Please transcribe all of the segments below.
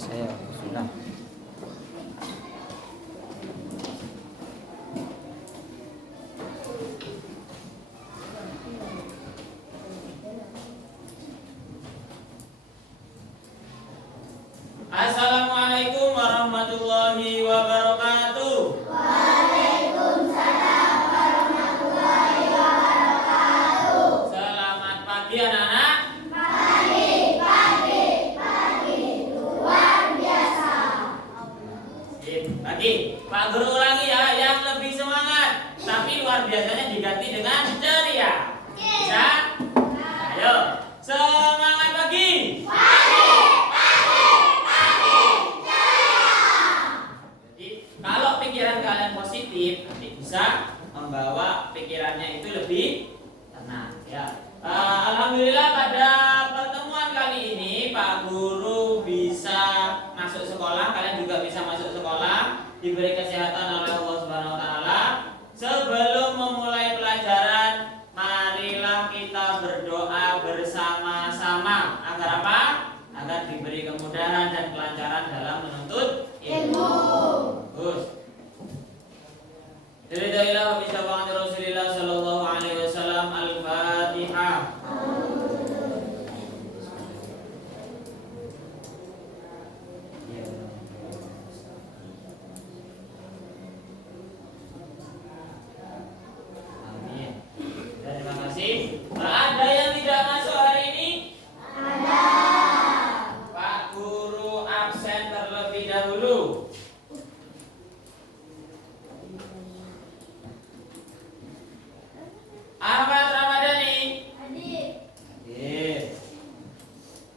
saya sudah. Assalamualaikum warahmatullahi wabarakatuh. Waalaikumsalam warahmatullahi wabarakatuh. Selamat pagi anak-anak. Pagi, luar biasa. Sip, pagi. Pak Guru ulangi ya, yang lebih semangat. Tapi luar biasanya diganti dengan ceria. Bisa? Ayo, semangat pagi. Kalau pikiran kalian positif, nanti bisa membawa pikirannya itu lebih tenang. Ya. Alhamdulillah pada pertemuan kali ini Pak Guru bisa masuk sekolah, kalian juga bisa masuk sekolah, diberi kesehatan oleh Allah Subhanahu Wa Taala. Sebelum memulai pelajaran, marilah kita berdoa bersama-sama agar apa? Agar diberi kemudahan dan kelancaran dalam menuntut ilmu. Bagus. Ridailah wa bisabaqati Rasulillah sallallahu alaihi wasallam. Al-Fatihah. Amin. Dan terima kasih. Ada yang tidak masuk hari ini? Ada. Pak Guru absen terlebih dahulu. Ahmad Ramadhani. Hadir.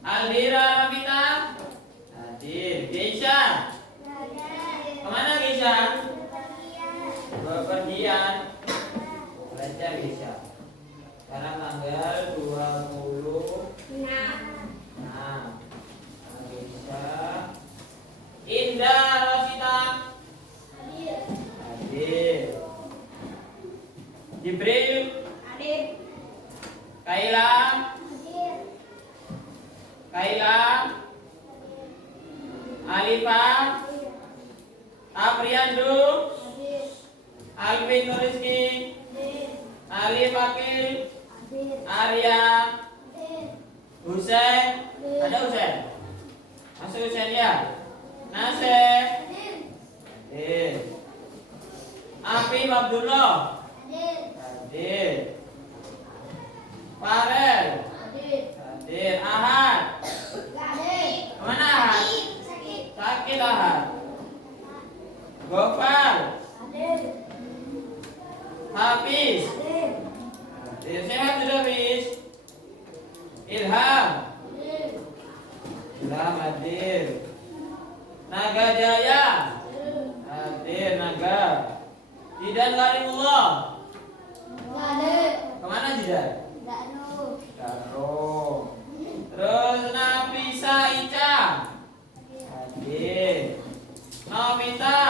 Aldira Ramita. Hadir. Geisha. Kemana Geisha? Bepergian. Belajar Geisha. Sekarang tanggal 20. Nah, Geisha. Indah Rosita. Hadir. Jibril. Kaila, Alifah, Apriandu, Alvin Nuriski, Ali Fakil, Arya, Husen. Ada Husen? Masuk Husen ya? Nasir, Afif Abdullah, hadir. Farel, hadir. Ahad, kemana Ahad? Sakit Ahad. Gofar, Hafiz, hadir. Sehat sudah Hafiz? Ilham, hadir. Naga Jaya, hadir. Naga. Jidan Karimullah, kemana Jidan? Daro. Terus Nafisa Ica, hadir. Novita,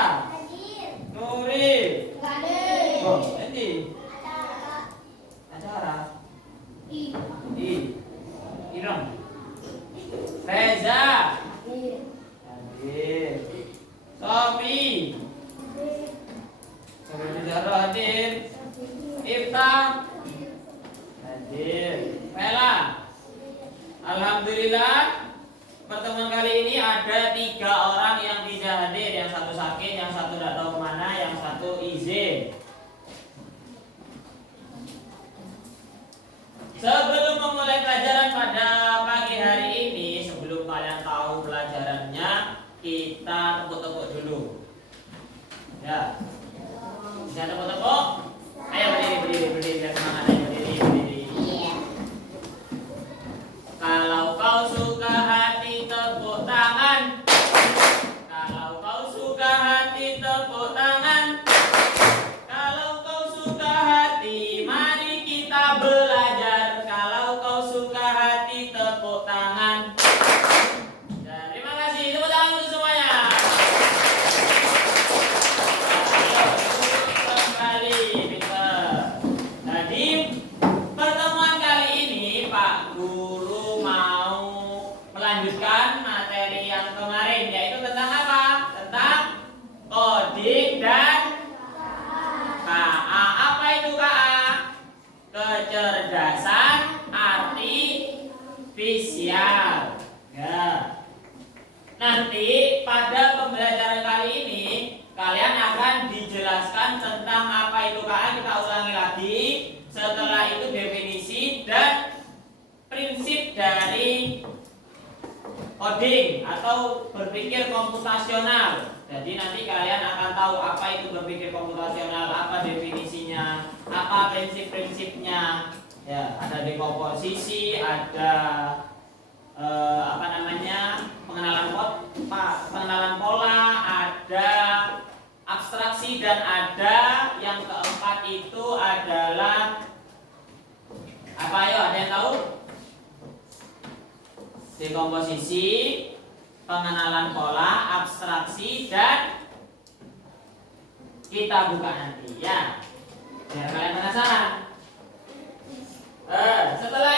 Nuri. Oh, nanti acara. Irem. Reza, hadir. Sofi, Zahra hadir. Iftah, hadir. Mela. Alhamdulillah pertemuan kali ini ada 3 orang yang tidak hadir. Yang satu sakit, yang satu tidak tahu kemana, yang satu izin. Sebelum memulai pelajaran pada pagi hari ini, sebelum kalian tahu pelajarannya, kita tepuk-tepuk dulu. Ya. Bisa tepuk-tepuk? Ayo berdiri biar semangat. Ayo berdiri. Kalau kau suka hati tepuk tangan. Kalau kau suka hati tepuk tangan. Kalau kau suka hati mari kita belajar. Kalau kau suka hati tepuk tangan. Dan terima kasih, tepuk tangan untuk semuanya. Ayo, kembali. nanti pada pembelajaran kali ini kalian akan dijelaskan tentang apa itu KA. Kita ulangi lagi. Setelah itu definisi dan prinsip dari coding atau berpikir komputasional. Jadi nanti kalian akan tahu apa itu berpikir komputasional, apa definisinya, apa prinsip-prinsipnya. Ya, ada dekomposisi, ada pengenalan pola, ada abstraksi, dan ada yang keempat itu adalah apa? Ayo, ada yang tahu? Dekomposisi, pengenalan pola, abstraksi, dan kita buka nanti ya, biar kalian penasaran. Setelah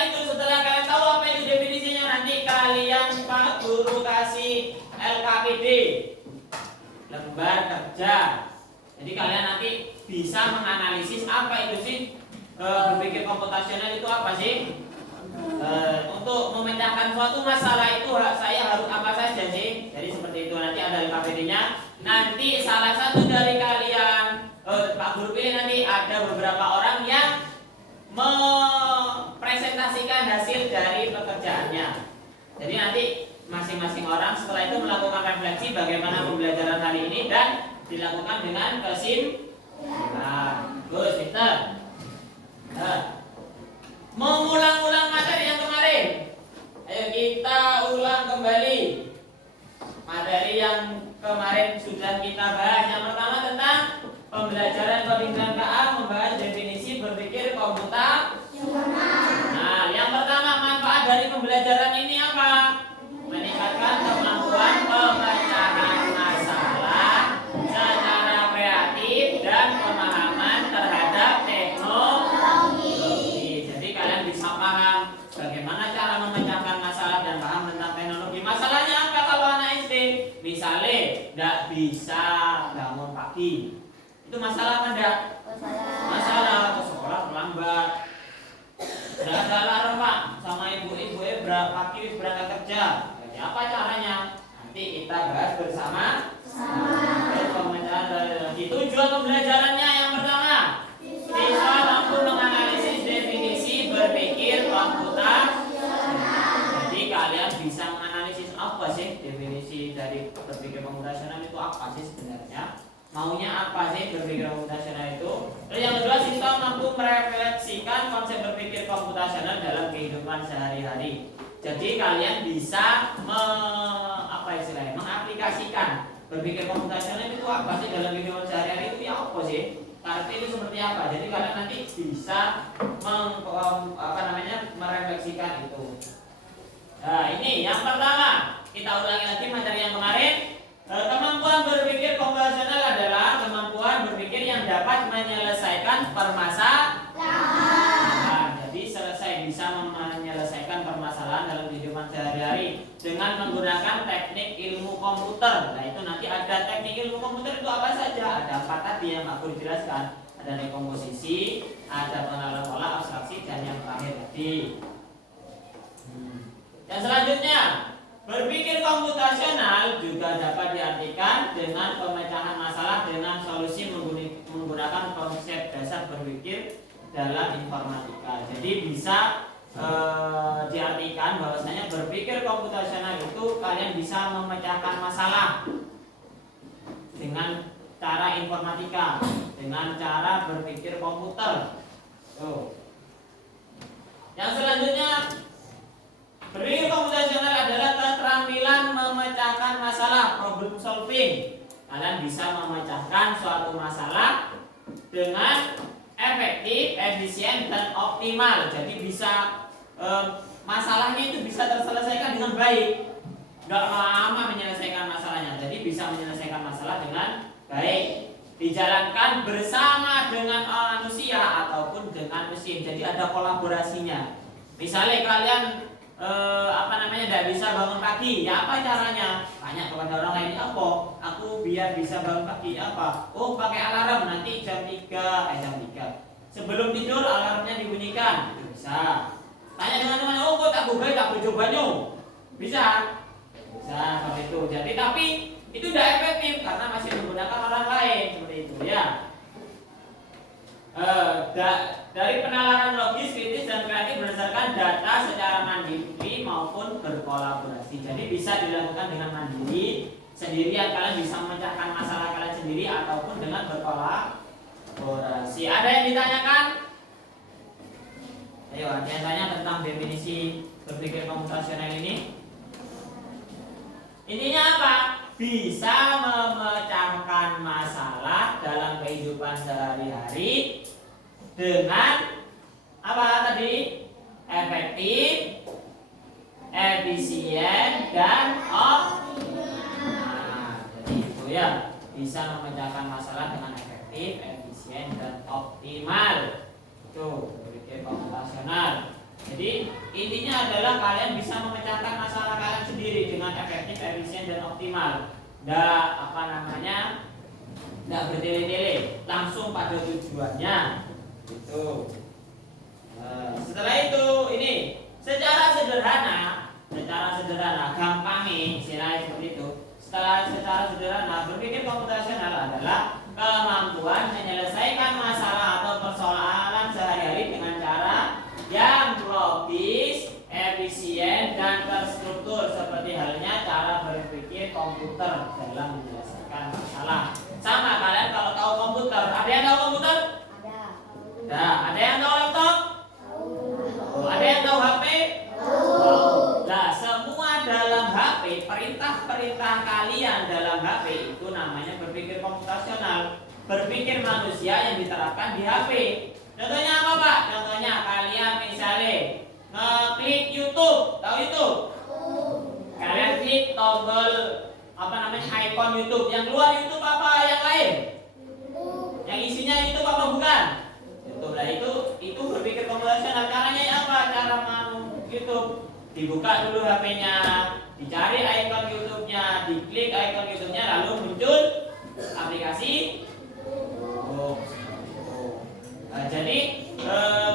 kalian tahu apa itu definisinya, nanti kalian Pak Guru kasih LKPD, lembar kerja. Jadi kalian nanti bisa menganalisis apa itu sih berpikir komputasional itu apa sih? Untuk memecahkan suatu masalah itu saya harus apa saja sih? Jadi seperti itu, nanti ada LKPD-nya. Nanti salah satu dari kalian, Pak Guru pilih nanti ada beberapa orang yang mempresentasikan hasil dari pekerjaannya. Jadi nanti masing-masing orang setelah itu melakukan refleksi bagaimana pembelajaran hari ini dan dilakukan dengan kesimpulan. Gus, Peter. Mengulang-ulang materi yang kemarin. Ayo kita ulang kembali materi yang kemarin sudah kita bahas. Yang pertama tentang pembelajaran coding dan KA, membahas definisi berpikir komputasional. Nah, yang pertama manfaat dari pembelajaran ini apa? Meningkatkan kemampuan pemecahan masalah secara kreatif dan pemahaman terhadap teknologi. Jadi kalian bisa paham bagaimana cara memecahkan masalah dan paham tentang teknologi. Masalahnya apa kalau anak SD? Misalnya tidak bisa bangun pagi. Itu masalah apa enggak? Masalah ke sekolah terlambat. Tidak ada alarm Pak, sama ibu-ibu pagi berangkat kerja. Jadi apa caranya? Nanti kita bahas bersama. Tujuan pembelajarannya yang pertama, siswa mampu menganalisis definisi berpikir komputasional. Jadi kalian bisa menganalisis apa sih definisi dari berpikir komputasional itu apa sih sebenarnya? Maunya apa sih berpikir komputasional itu? Terus yang kedua, siswa mampu merefleksikan konsep berpikir komputasional dalam kehidupan sehari-hari. Jadi kalian bisa mengaplikasikan berpikir komputasional itu apa sih dalam kehidupan sehari-hari itu ya apa sih? Arti itu seperti apa? Jadi kalian nanti bisa merefleksikan itu. Nah, ini yang pertama. Kita ulangi lagi materi yang kemarin. Kemampuan berpikir komputasional adalah kemampuan berpikir yang dapat menyelesaikan permasalahan. Jadi bisa menyelesaikan permasalahan dalam kehidupan sehari-hari dengan menggunakan teknik ilmu komputer. Nah, itu nanti ada teknik ilmu komputer itu apa saja? Ada 4 tadi yang aku jelaskan. Ada dekomposisi, ada pengenalan pola, abstraksi, dan yang terakhir tadi. Yang selanjutnya, berpikir komputasional juga dapat diartikan dengan pemecahan masalah dengan solusi menggunakan konsep dasar berpikir dalam informatika. Jadi bisa diartikan bahwasanya berpikir komputasional itu kalian bisa memecahkan masalah dengan cara informatika, dengan cara berpikir komputer. Yang selanjutnya, berpikir komputasional adalah keterampilan memecahkan masalah, problem solving. Kalian bisa memecahkan suatu masalah dengan efektif, efisien, dan optimal. Jadi bisa masalahnya itu bisa terselesaikan dengan baik. Nggak lama menyelesaikan masalahnya. Jadi bisa menyelesaikan masalah dengan baik. Dijalankan bersama dengan manusia ataupun dengan mesin. Jadi ada kolaborasinya. Misalnya kalian tidak bisa bangun pagi, ya apa caranya? Tanya kepada orang lain, apa? Aku biar bisa bangun pagi, apa? Oh, pakai alarm, nanti jam 3. Sebelum tidur alarmnya dibunyikan, bisa. Tanya dengan teman, oh kok tak buka, tak bercobanya? Bisa seperti itu. Jadi dilakukan dengan mandiri, sendirian kalian bisa memecahkan masalah kalian sendiri ataupun dengan berkolaborasi. Ada yang ditanyakan? Ayo, ada yang tanya tentang definisi berpikir komputasional ini? Intinya apa? Bisa memecahkan masalah dalam kehidupan sehari-hari dengan apa tadi? Efektif, efisien, dan optimal. Jadi itu ya, bisa memecahkan masalah dengan efektif, efisien, dan optimal. Itu berpikir komputasional. Jadi intinya adalah kalian bisa memecahkan masalah kalian sendiri dengan efektif, efisien, dan optimal. Nggak bertele-tele, langsung pada tujuannya. Gitu. Setelah itu ini secara sederhana, gampangnya istilahnya seperti itu. Secara sederhana, berpikir komputasional adalah kemampuan menyelesaikan masalah atau persoalan sehari-hari dengan cara yang logis, efisien, dan terstruktur seperti halnya cara berpikir komputer dalam menyelesaikan masalah. Sama kalian kalau tahu komputer, ada yang tahu komputer? Ada yang tahu laptop? Ada yang tahu HP? Nah, semua dalam HP, perintah-perintah kalian dalam HP itu namanya berpikir komputasional. Berpikir manusia yang diterapkan di HP. Contohnya apa, Pak? Contohnya kalian misalnya ngeklik YouTube, tahu YouTube? Kalian klik tombol icon YouTube. Yang keluar YouTube apa yang lain? Yang isinya YouTube apa bukan? YouTube lah, itu berpikir komputasional. Caranya apa? Cara YouTube, dibuka dulu HP-nya, dicari icon YouTube-nya, diklik icon YouTube-nya, lalu muncul aplikasi. Jadi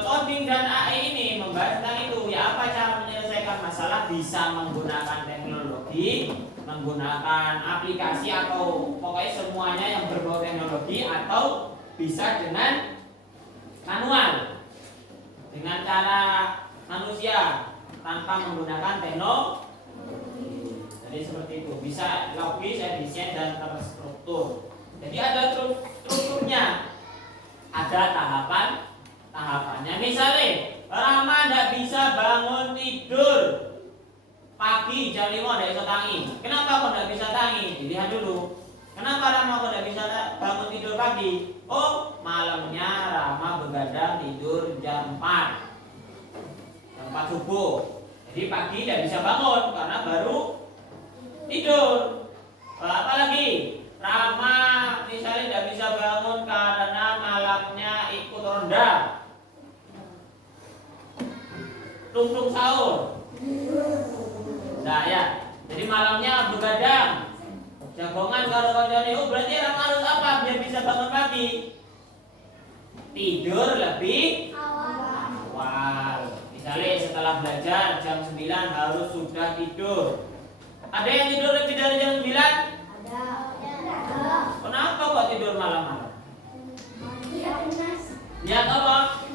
coding dan AI ini membahas tentang itu ya, apa cara menyelesaikan masalah bisa menggunakan teknologi, menggunakan aplikasi atau pokoknya semuanya yang berbau teknologi, atau bisa dengan manual, dengan cara manusia tanpa menggunakan teknologi. Jadi seperti itu, bisa logis, efisien, dan terstruktur. Jadi ada strukturnya, ada tahapannya. Misalnya Rama tidak bisa bangun tidur pagi jam 5 tidak bisa tangi. Kenapa kok tidak bisa tangi? Dilihat dulu. Kenapa Rama kok tidak bisa bangun tidur pagi? Oh, malamnya Rama begadang tidur jam 4 subuh. Jadi pagi tidak bisa bangun karena baru tidur. Apalagi Rama misalnya tidak bisa bangun karena malamnya ikut ronda, tungtung sahur. Nah ya, jadi malamnya begadang, jagongan karo kancane. Oh, berarti Rama harus apa biar bisa bangun pagi? Tidur lebih awal. Misalnya setelah belajar jam 9 harus sudah tidur. Ada yang tidur lebih dari jam 9? Kenapa kok tidur malam-malam? Lihat apa?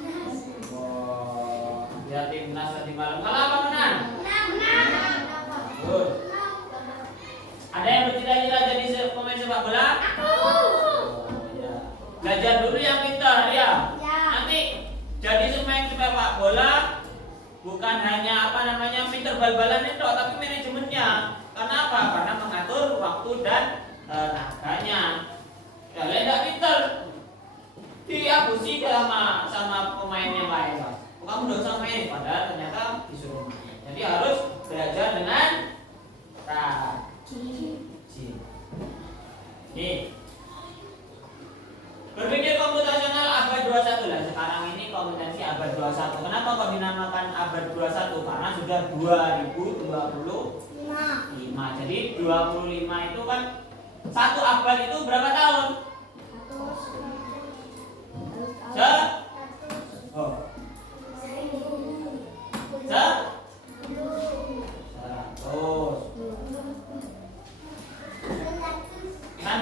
Lihat timnas tadi malam. Kalau apa menang? Good. Ada yang bercita-cita jadi pemain sepak bola? Ya. Belajar dulu yang pintar ya. Nanti jadi pemain sepak bola bukan hanya pintar bal-balan itu, tapi manajemennya. Karena apa? Karena mengatur waktu dan tenaganya. Kalian tidak pintar, diabusi sama pemain yang lain, Mas. Kamu udah usah main, padahal ternyata disuruh main. Jadi harus belajar dengan rajin. Nih, berpikir komputasional abad 21 lah. Sekarang ini kompetensi abad 21. Kenapa kok dinamakan abad 21? Karena sudah 2025. Jadi 25 itu kan satu abad itu berapa tahun?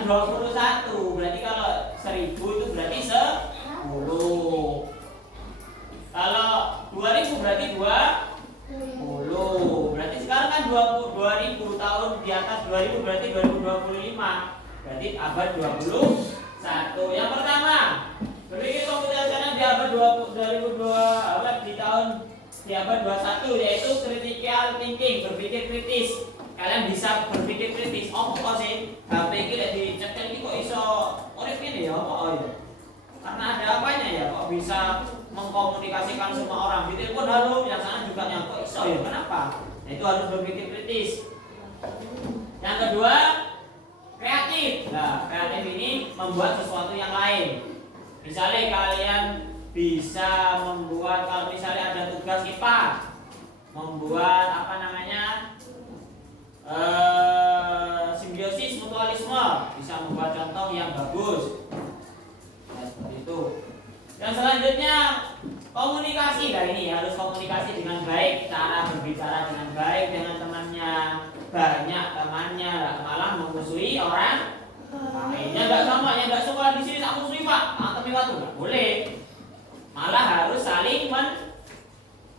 21. Berarti kalau 1000 itu berarti 10. Kalau 2000 berarti 20. Berarti sekarang kan 20 2000, tahun di atas 2000 berarti 2025. Berarti abad 21. Yang pertama, berpikir komputasional di abad 2002, di tahun di abad 21 yaitu critical thinking, berpikir kritis. Kalian bisa berpikir kritis. Oh, kok sih HP iki lek dicekel iki kok iso urip ngene ya? Kok ya? Karena ada apanya ya? Kok bisa mengkomunikasikan semua orang? Ditelepon halo, yang sana juga yang kok iso ya? Kenapa? Nah, itu harus berpikir kritis. Yang kedua, kreatif. Nah, kreatif ini membuat sesuatu yang lain. Misalnya kalian bisa membuat, kalau misalnya ada tugas IPA, membuat apa namanya, simbiosis mutualisme, bisa membuat contoh yang bagus. Nah, seperti itu. Yang selanjutnya komunikasi. Nah, ini harus komunikasi dengan baik, cara berbicara dengan baik dengan temannya, banyak temannya, malah memusuhi orang lainnya. Enggak sama, yang enggak suka di sini tak musuhi Pak, tapi waktu enggak boleh. Malah harus saling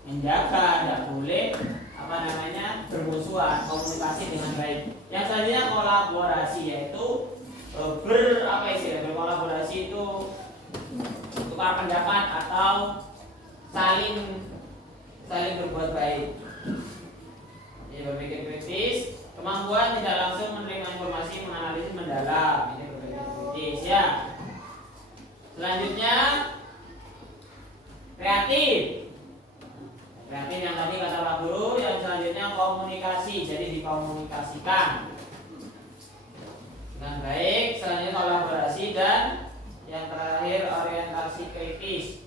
menjaga, tidak boleh apa namanya bermusuhan, komunikasi dengan baik. Yang selanjutnya kolaborasi, yaitu berkolaborasi itu tukar pendapat atau saling berbuat baik. Ini berpikir kritis, kemampuan tidak langsung menerima informasi, menganalisis mendalam. Ini berpikir kritis ya. Selanjutnya kreatif. Kreatif yang tadi kata Pak Guru, yang selanjutnya komunikasi, jadi dikomunikasikan dengan baik. Selanjutnya kolaborasi dan yang terakhir orientasi kritis.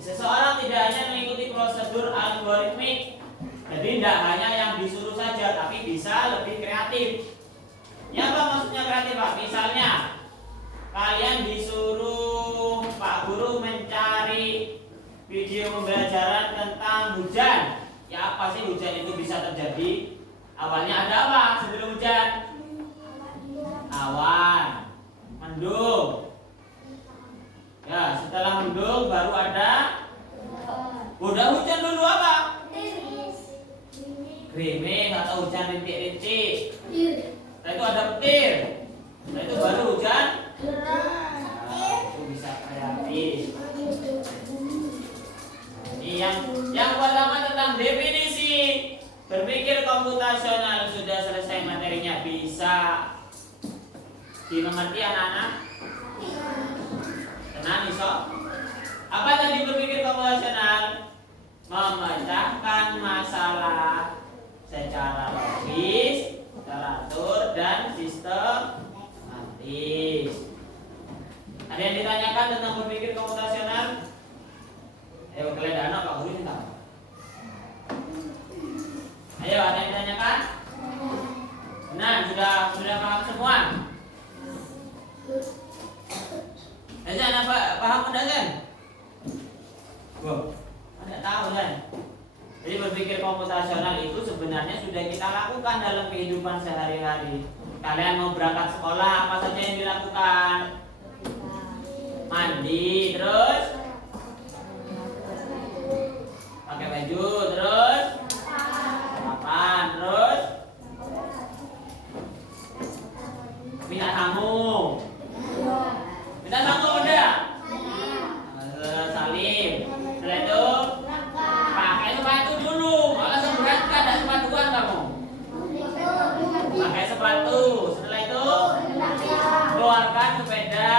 Seseorang tidak hanya mengikuti prosedur algoritmik, jadi tidak hanya yang disuruh saja, tapi bisa lebih kreatif. Ya apa maksudnya kreatif Pak? Misalnya kalian disuruh Pak Guru mencari video pembelajaran tentang hujan. Ya apa sih hujan itu bisa terjadi? Awalnya ada apa sebelum hujan? Awan, mendung. Ya, setelah mendung baru ada. Udah hujan dulu apa? Gerimis atau hujan rintik-rintik. Setelah itu ada petir. Setelah itu baru hujan. Nah, itu bisa kreatif. Yang pertama tentang definisi berpikir komputasional sudah selesai materinya, bisa dimengerti anak-anak? Tenang iso. Apa tadi berpikir komputasional? Memecahkan masalah secara logis, teratur dan sistematis. Ada yang ditanyakan tentang berpikir komputasional? Ayo kalian anak Pak Guru minta. Ayo ada yang ditanyakan? Nah, sudah paham semua? Azan apa paham enggak Azan? Ada tahu kan? Jadi berpikir komputasional itu sebenarnya sudah kita lakukan dalam kehidupan sehari-hari. Kalian mau berangkat sekolah, apa saja yang dilakukan? Mandi, terus pakai baju, terus sarapan, terus minta tamu. Minta tamu udah? Salim. Setelah itu pakai sepatu dulu. Malah seberat kan ada sepatuan kamu. Pakai sepatu. Setelah itu keluarkan sepeda.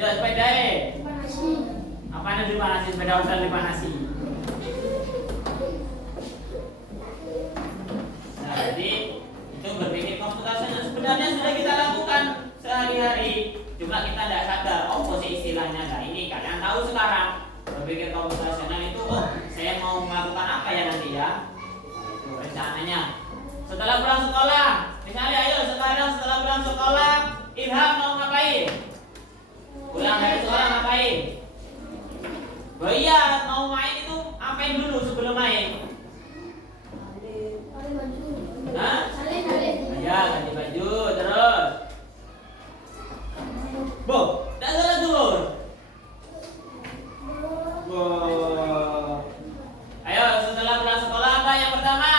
Lihat sepeda apa yang dipanasi? Sepeda udah dipanasi. Nah, jadi itu berpikir komputasional sebenarnya sudah kita lakukan sehari-hari. Cuma kita tidak sadar. Oh, posisi istilahnya. Nah, ini kalian tahu sekarang. Berpikir komputasional itu, oh, saya mau melakukan apa ya nanti ya? Nah, itu rencananya. Setelah pulang sekolah, misalnya ayo sekarang setelah pulang sekolah, Ilham mau ngapain? Pulang dari sekolah ngapain? Oh iya, mau main itu apain dulu sebelum main? Hah? Ya, ganti baju, terus Bu, dah salah turun. Bu. Ayo, setelah pulang sekolah apa yang pertama?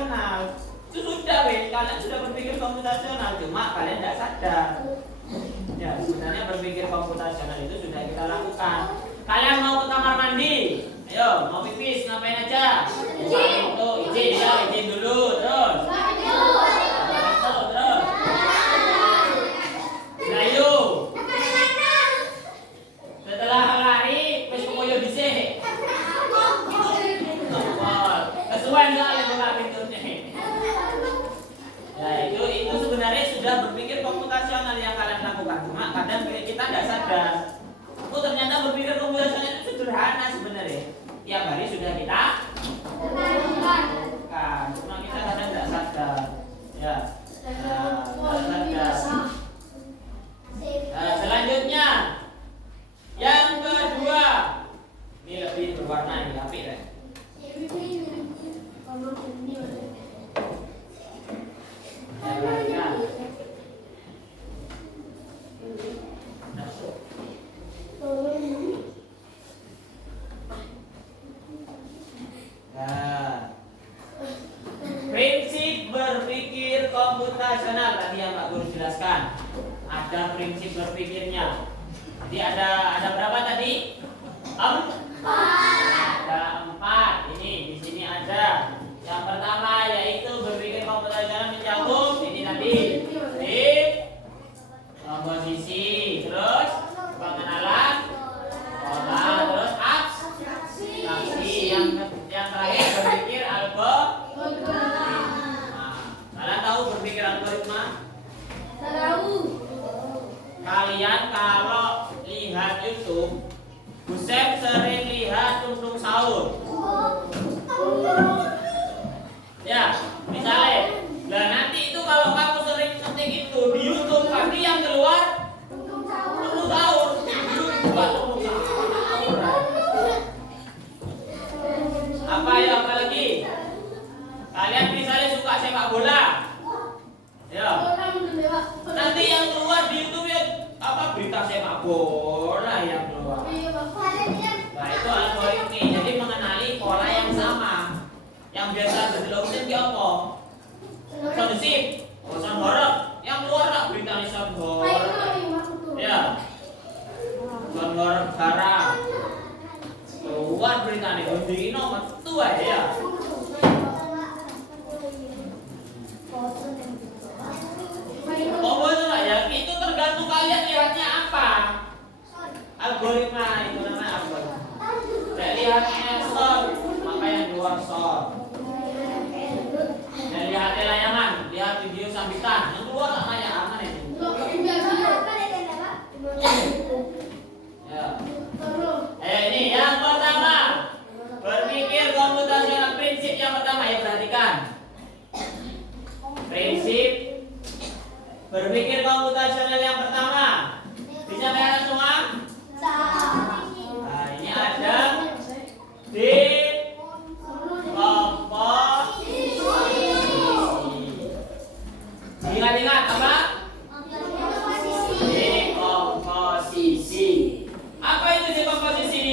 komputasional. Itu sudah, weh. Kalian sudah berpikir komputasional, cuma kalian tidak sadar. Ya, sebenarnya berpikir komputasional itu sudah kita lakukan. Kalian mau ke kamar mandi? Ayo, mau pipis ngapain aja? Buka pintu, izin ya, izin dulu, terus. Terus. Ayo. Setelah lari, wis koyo dhisik. Kesuwen soalnya buka pintunya. Ya, itu sebenarnya sudah berpikir komputasional yang kalian lakukan. Cuma kadang kita tidak sadar. Oh, ternyata berpikir komputasional itu sederhana sebenarnya. Tiap hari sudah kita lakukan. Cuma kita kadang tidak sadar. Ya. Selanjutnya yang kedua, ini lebih berwarna ini, apik deh. Prinsip berpikir komputasional tadi yang Pak Guru jelaskan. Ada prinsip berpikirnya. Jadi ada berapa tadi? Ada 4. Ini di sini ada. Yang pertama yaitu berpikir komputasional mencakup ini tadi. Komposisi, terus pengenalan, pola, terus abstraksi. Yang terakhir berpikir algoritma. Kalian tahu berpikir algoritma? Tahu. Kalian kalau lihat YouTube, Busep sering lihat Tung Sahur. Ya, misalnya, nah nanti itu kalau kamu sering ngetik itu di YouTube, pasti yang keluar Tung Sahur. Apa lagi? Kalian misalnya suka sepak bola. Ya. Nanti yang keluar di YouTube ya berita sepak bola yang keluar. Nah itu algoritma. Jadi mengenali pola yang sama. Yang biasa berdelok ki apa? Kondusif. Sound horor. Yang keluar lah berita sound horor. Ya. Sound horor sekarang. Keluar berita nih. Dino metu aja ya. Ya, itu tergantung kalian lihatnya apa. Algoritma itu namanya algoritma. Saya lihatnya short, maka yang keluar short. Dan lihat layangan, lihat video sambitan, yang keluar sama yang aman itu. Ya. Ini yang pertama, berpikir komputasional. Prinsip yang pertama ya, perhatikan. Prinsip berpikir komputasional yang pertama. Bisa kalian semua? Nah, ini ada di komposisi. Ingat-ingat apa? Dekomposisi. Apa itu dekomposisi?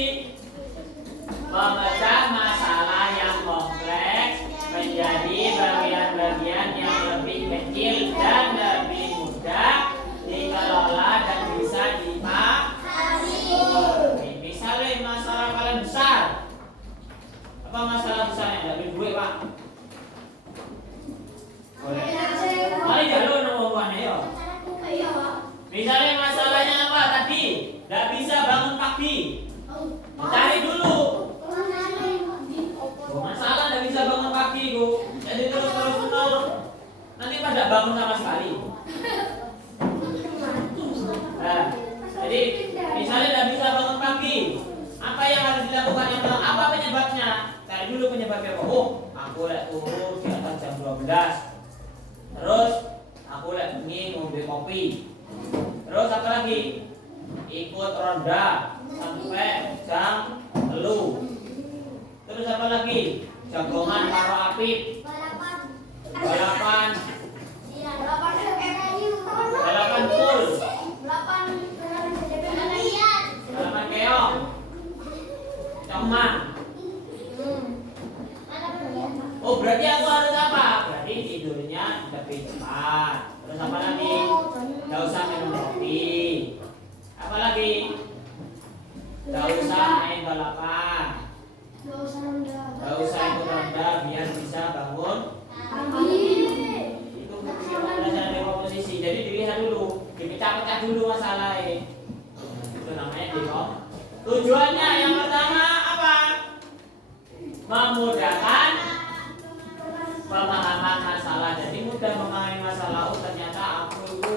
Memecah masalah yang kompleks menjadi bagian-bagian yang lebih kecil dan lebih mudah dikelola dan bisa dipahami. Misalnya masalah kalian besar. Apa masalah besarnya? Tidak beli duit, Pak. Boleh. Mari jalur nomornya ya. Misalnya masalahnya apa tadi? Tidak bisa bangun pagi. Cari dulu. Masalah tidak bisa bangun pagi, Bu. Jadi terus nanti pada bangun sama sekali. Nah, jadi misalnya tidak bisa bangun pagi, apa yang harus dilakukan? Yang pertama, apa penyebabnya? Cari dulu penyebabnya. Oh, aku lek turun di atas jam 12. Terus aku lek bengi ngombe kopi. Terus apa lagi? Ikut ronda sampai jam 3. Terus apa lagi? Jagongan karo apit. Balapan full. Balapan keong. Cemang. Oh, berarti aku harus apa? lebih cepat. Terus apa lagi? Gak usah minum kopi. Apa lagi? Gak usah main balapan. Gak usah ikut ronda biar bisa bangun. Itu berdasarkan dari komposisi. Jadi dilihat dulu, dipecah-pecah dulu masalahnya. Itu namanya dekom. Tujuannya yang pertama apa? Memudahkan pemahaman masalah. Jadi mudah memahami masalah. Oh ternyata aku itu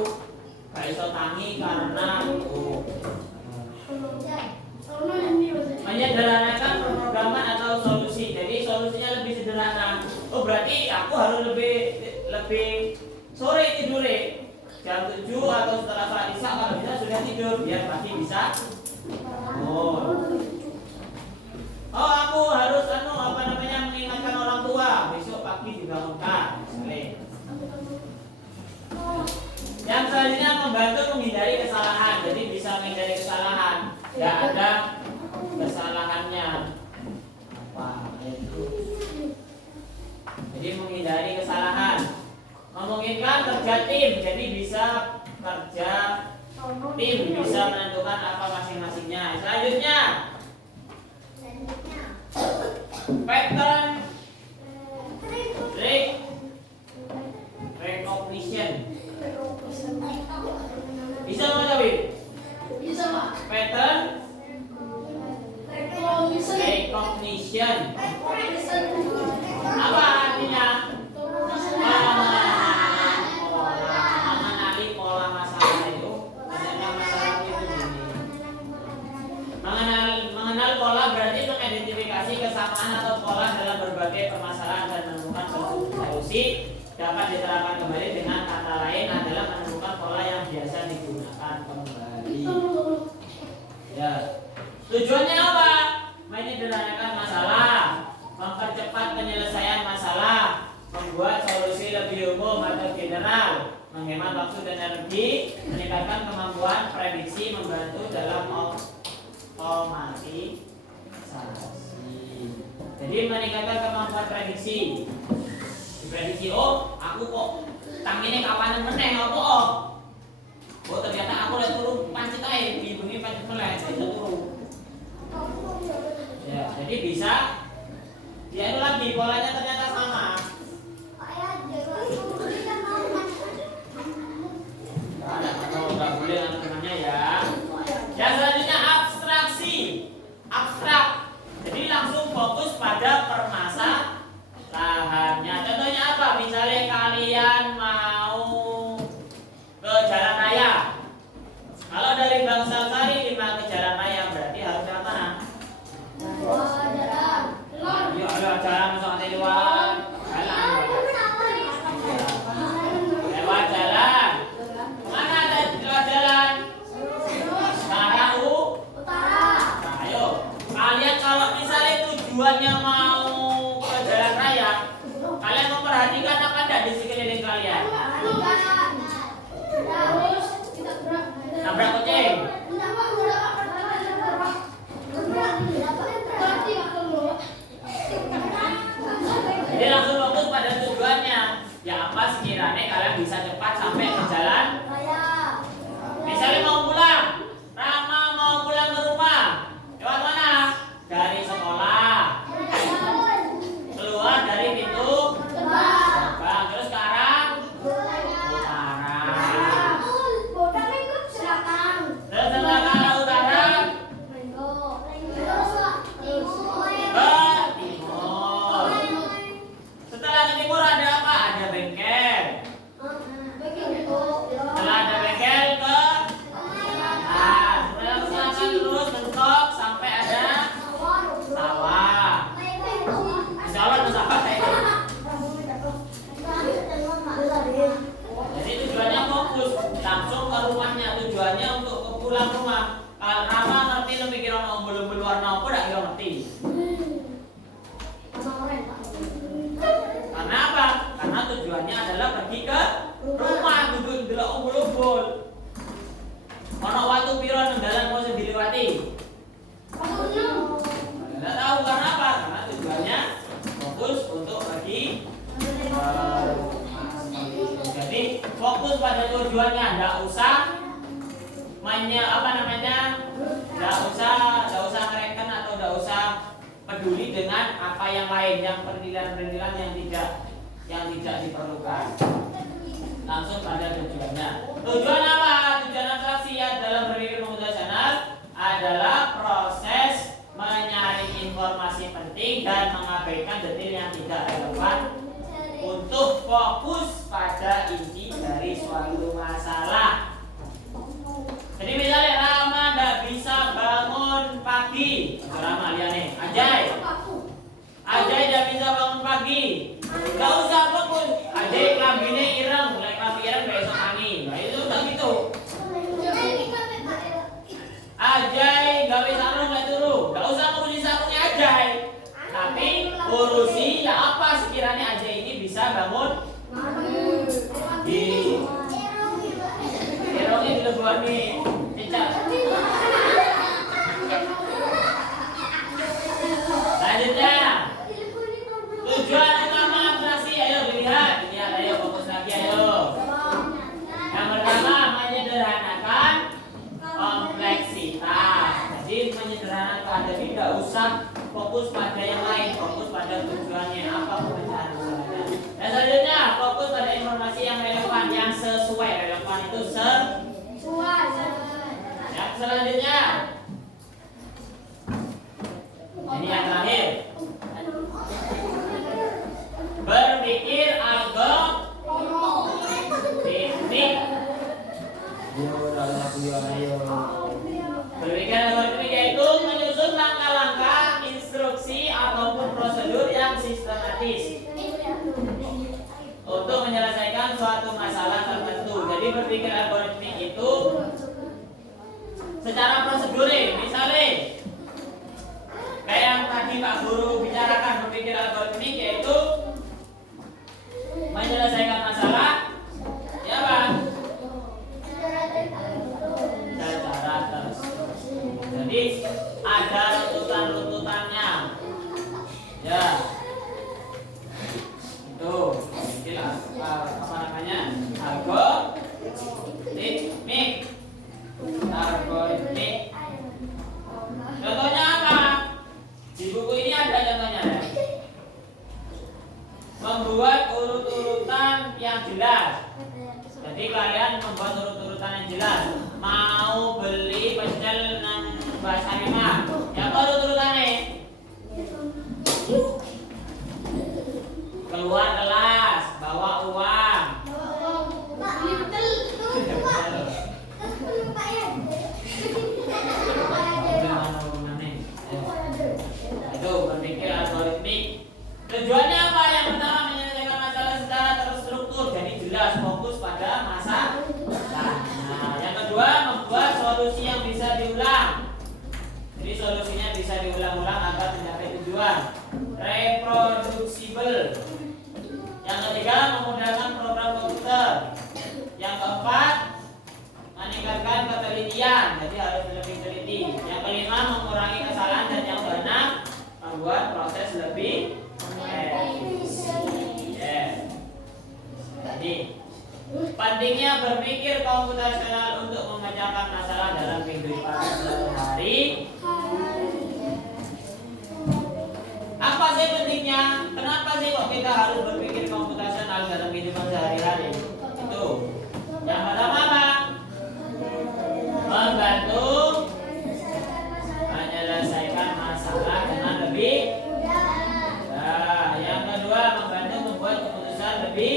gak iso tangi karena itu. Menyederhanakan pemrograman atau solusi. Jadi solusinya lebih sederhana. Oh berarti aku harus lebih sore tidur jam 7 atau setelah sholat isya, kalau bisa sudah tidur biar pagi bisa. Oh aku harus mengingatkan orang tua besok pagi dibangunkan. Yang selanjutnya membantu menghindari kesalahan. Jadi bisa menghindari kesalahan. Tidak ada kesalahannya. Apa itu? Jadi menghindari kesalahan. Memungkinkan kerja tim. Jadi bisa kerja tim, bisa menentukan apa masing-masingnya. Selanjutnya pattern recognition. Bisa Mas Jawi? Bisa Pak. Pattern recognition. Apa artinya? Mengenali pola masalah itu. Mengenal pola berarti mengidentifikasi kesamaan atau pola dalam berbagai permasalahan dan menemukan solusi. Dapat diterapkan kembali dengan kata lain adalah menemukan pola yang biasa digunakan kembali. Ya. Tujuannya apa? Menyederhanakan masalah, mempercepat penyelesaian masalah, membuat solusi lebih umum atau general, menghemat waktu dan energi, meningkatkan kemampuan prediksi, membantu dalam otomatisasi. Jadi meningkatkan kemampuan prediksi. Prediksi, oh aku kok tangine kapanan meneh apa oh ternyata aku lihat turu pancet ae bengi pancet meleh itu turu. Ya, jadi bisa dia itu lagi polanya ternyata sama. Nggak boleh namanya ya. Yang selanjutnya abstraksi. Abstrak. Jadi langsung fokus pada permasalahannya. Contohnya apa? Misalnya kalian mau ke jalan raya. Kalau dari Bangsal Sari 5 ke jalan raya berarti harus lewat mana? Ya ada jalan misalnya lewat jalan. Lewat jalan. Kemana ada lewat jalan? Utara. Nah, ayo. Kalian kalau misalnya tujuannya mau ke jalan raya, kalian memperhatikan apa enggak di sekeliling kalian? Nabrak kucing. Jadi langsung fokus pada tujuannya. Ya apa sekiranya kalian bisa cepat sampai ke jalan. Misalnya mau pulang, Rama mau pulang ke rumah. Lewat mana? Dari sekolah. Keluar dari pintu gerbang. Terus ke arah utara. Terus setelah ke arah utara ke timur. Setelah ke timur ada apa? Ada bengkel. Setelah ada bengkel ke fokus pada tujuannya, nggak usah nggak usah ngereken atau nggak usah peduli dengan apa yang lain, yang perintilan-perintilan yang tidak diperlukan. Langsung pada tujuannya. Tujuan apa? Tujuan abstraksi dalam berpikir komputasional adalah proses menyaring informasi penting dan mengabaikan detail yang tidak relevan untuk fokus pada inti dari suatu masalah. Jadi misalnya Rama tidak bisa bangun pagi, Rama lihat nih, Ajay tidak bisa bangun pagi, nggak usah fokus. Ajay kelambine ireng, mulai kelambi ireng besok angin. Nah itu nggak gitu. Ajay gawe sarung mulai turu, nggak usah ngurusi sarungnya Ajay, tapi urusi ya apa sekiranya Ajay ini bisa bangun di erongnya di lebuan nih cicak. Lanjutnya tujuan utama abstraksi, ayo dilihat, ayo fokus lagi, ayo. Yang pertama menyederhanakan kompleksitas. Jadi menyederhanakan, jadi tidak usah fokus pada yang lain, fokus pada tujuannya apa pemecahan masalahnya. Dan selanjutnya fokus pada informasi yang relevan, yang sesuai. Relevan itu sesuai. Yang selanjutnya ini yang terakhir, berpikir algoritmik. Berpikir algoritmik yaitu menyusun langkah-langkah, instruksi ataupun prosedur yang sistematis untuk menyelesaikan suatu masalah tertentu. Jadi berpikir algoritmik itu secara prosedur, misalnya kayak yang tadi Pak Guru bicarakan, berpikir algoritmik yaitu menyelesaikan masalah ya Pak secara terstruktur. Jadi ada runtutan-runtutannya ya. Itu istilah apa namanya, algoritmik. Contohnya apa? Di buku ini ada contohnya ya. Membuat urut-urutan yang jelas. Jadi kalian membuat urut-urutan yang jelas. Mau beli pecel nang bahasa Lima, ya urut-urutannya. Keluar kelas, bawa uang. Itu berpikir algoritmik. Tujuannya apa? Yang pertama menyelesaikan masalah secara terstruktur, jadi jelas, fokus pada masalah. Nah, yang kedua membuat solusi yang bisa diulang. Jadi solusinya bisa diulang-ulang agar mencapai tujuan. Reproducible. Yang ketiga memudahkan program komputer. Yang keempat meningkatkan ketelitian, jadi harus lebih teliti. Yang kelima mengurangi kesalahan, dan yang keenam membuat proses lebih efisien. Jadi pentingnya berpikir komputasional untuk memecahkan masalah dalam kehidupan sehari. Apa sih pentingnya? Kenapa sih kok kita harus berpikir komputasional dalam kehidupan sehari-hari? Itu yang pertama apa? Membantu menyelesaikan masalah dengan lebih mudah. Yang kedua membantu membuat keputusan lebih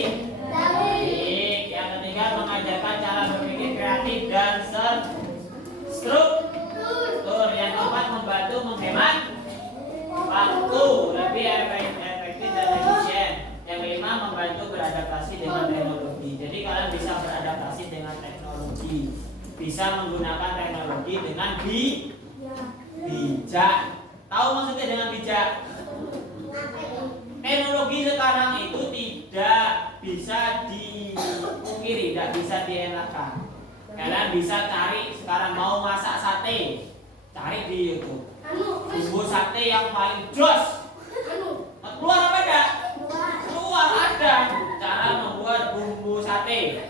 baik. Yang ketiga mengajarkan cara berpikir kreatif dan struktur. Yang keempat membantu menghemat waktu, lebih efektif dan efisien. Yang kelima membantu beradaptasi dengan teknologi. Jadi kalian bisa beradaptasi dengan teknologi, bisa menggunakan teknologi dengan bijak. Tahu maksudnya dengan bijak? Teknologi sekarang itu tidak bisa dipungkiri, tidak bisa dienakan. Kalian bisa cari sekarang mau masak sate, cari di YouTube. Bumbu sate yang paling jos. Keluar apa enggak? Keluar ada cara membuat bumbu sate.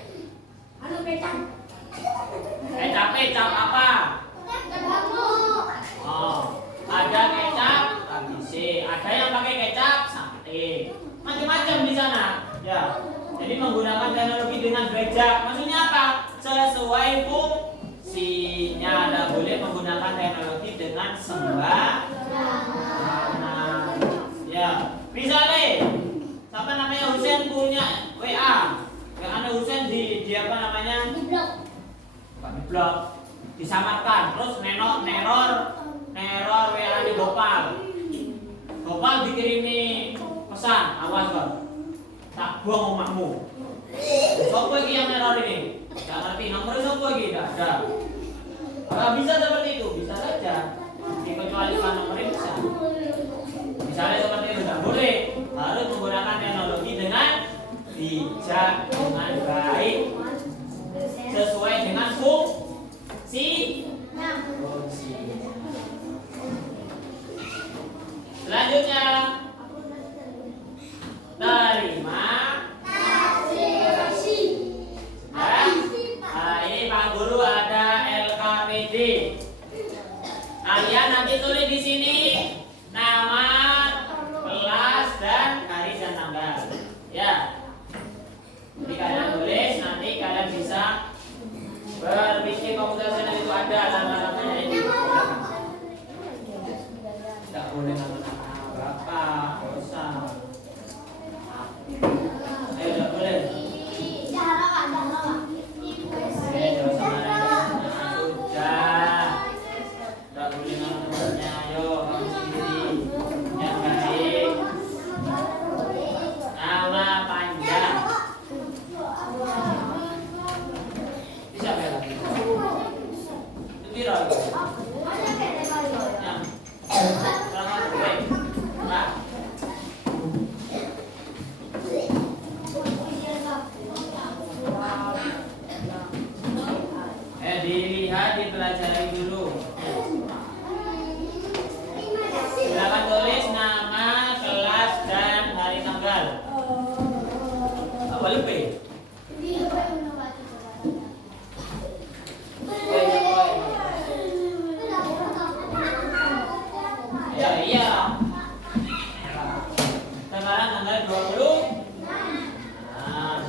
Kecap apa? Oh, ada kecap ABC, ada yang pakai kecap sate, macam-macam di sana. Ya, jadi menggunakan teknologi dengan bijak. Maksudnya apa? Sesuai fungsinya. Tidak boleh menggunakan teknologi dengan sembarangan. Ya, misalnya, siapa namanya Husen punya WA, yang ada Husen di apa namanya? Di blog, disamarkan, terus neror WA di Gopal dikirimi pesan, awas kan, tak buang omahmu. Sopo iki yang neror ini? Gak ngerti nomornya sopo iki, tidak ada. Kalau bisa seperti itu, bisa saja. Dikecualikan nomornya bisa. Misalnya seperti itu tidak boleh, harus menggunakan teknologi dengan bijak, dengan baik, sesuai dengan fungsi. Selanjutnya, terima. Nah, ini Pak Guru ada LKPD. Kalian nanti tulis di sini nama, kelas, dan hari dan tanggal. Ya. Jadi kalian tulis, nanti kalian bisa berpikir komputasi itu ada nama-namanya ini. Tidak boleh nama-nama bapak, usah. Tidak boleh. Dilihat, dipelajari dulu. Silakan tulis nama, kelas, dan hari tanggal. Apa lebih? Ya, iya. Sekarang tanggal 20. Nah,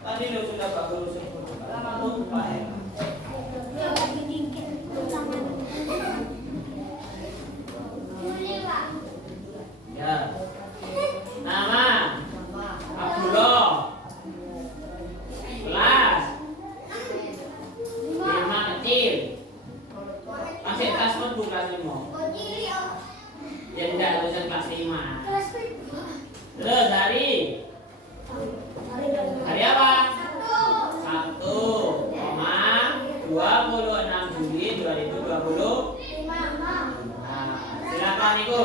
tadi lu sudah Pak Guru sebut. Kenapa lupa ya? Ya. Nama Abdullah. Kelas 5 kecil. Masih kelas mentu kelas 5. Ya tidak lulusan kelas 5. Terus hari apa? Sabtu, 26 Juli 2020. Silakan Ibu